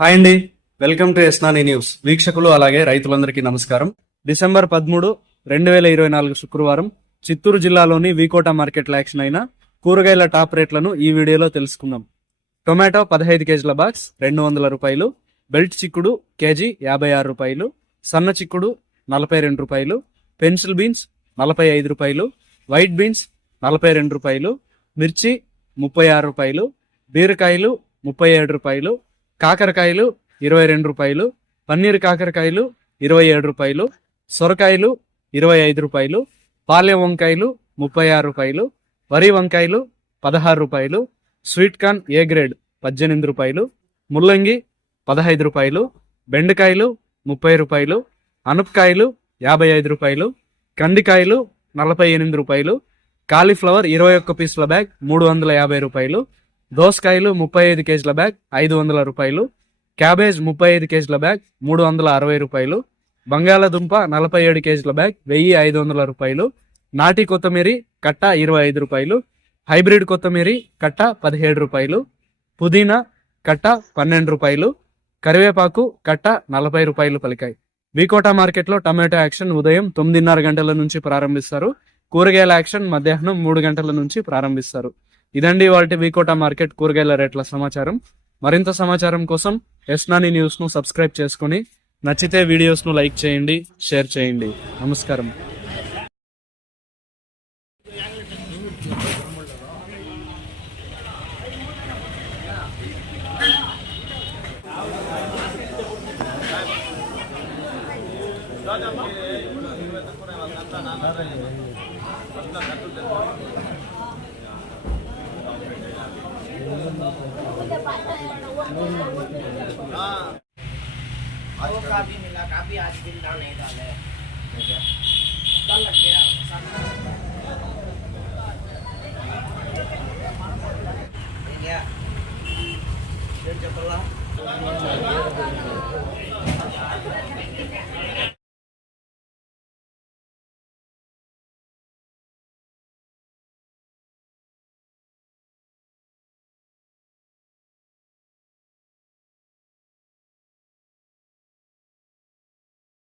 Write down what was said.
Hi అండి. Welcome to ఎస్నాని news. వీక్షకులు అలాగే రైతులందరికీ నమస్కారం. డిసెంబర్ పదమూడు రెండు వేల ఇరవై నాలుగు శుక్రవారం చిత్తూరు జిల్లాలోని వీకోట మార్కెట్లో యాక్షన్ అయిన కూరగాయల టాప్ రేట్లను ఈ వీడియోలో తెలుసుకుందాం. టొమాటో పదహైదు కేజీల బాక్స్ రెండు వందల రూపాయలు. బెల్ట్ చిక్కుడు కేజీ యాభై ఆరు రూపాయలు. సన్న చిక్కుడు నలభై రెండు రూపాయలు. పెన్సిల్ బీన్స్ నలభై ఐదు రూపాయలు. వైట్ బీన్స్ నలభై రెండు రూపాయలు. మిర్చి ముప్పై ఆరు రూపాయలు. బీరకాయలు ముప్పై ఏడు రూపాయలు. కాకరకాయలు ఇరవై రెండు రూపాయలు పన్నీర్ కాకరకాయలు ఇరవై ఏడు రూపాయలు సొరకాయలు ఇరవై ఐదు రూపాయలు పాలెం వంకాయలు ముప్పై ఆరు రూపాయలు వరి వంకాయలు పదహారు రూపాయలు స్వీట్ కార్న్ ఏ గ్రేడ్ పద్దెనిమిది రూపాయలు ముల్లంగి పదహైదు రూపాయలు బెండకాయలు ముప్పై రూపాయలు అనపకాయలు యాభై ఐదు రూపాయలు కందికాయలు నలభై ఎనిమిది రూపాయలు కాలీఫ్లవర్ ఇరవై ఒక్క పీసుల బ్యాగ్ మూడు వందల యాభై రూపాయలు దోసకాయలు ముప్పై ఐదు కేజీల బ్యాగ్ ఐదు వందల రూపాయలు. క్యాబేజ్ ముప్పై ఐదు కేజీల బ్యాగ్ మూడు వందల అరవై రూపాయలు. బంగాళాదుంప నలభై ఏడు కేజీల బ్యాగ్ వెయ్యి ఐదు వందల రూపాయలు. నాటి కొత్తమీరి కట్ట ఇరవై ఐదు రూపాయలు. హైబ్రిడ్ కొత్తమీరి కట్ట పదిహేడు రూపాయలు. పుదీనా కట్ట పన్నెండు రూపాయలు. కరివేపాకు కట్ట నలభై రూపాయలు పలికాయి. వికోటా మార్కెట్లో టమాటో యాక్షన్ ఉదయం తొమ్మిదిన్నర గంటల నుంచి ప్రారంభిస్తారు. కూరగాయల యాక్షన్ మధ్యాహ్నం మూడు గంటల నుంచి ప్రారంభిస్తారు. ఇదండి వాళ్ళ వీకోట మార్కెట్ కూరగాయల రేట్ల సమాచారం. మరింత సమాచారం కోసం ఎస్నాని న్యూస్ను సబ్స్క్రైబ్ చేసుకుని నచ్చితే వీడియోస్ను లైక్ చేయండి షేర్ చేయండి. నమస్కారం. वो का भी मिला काफी आज दिन डाला है Ya. Dia setelah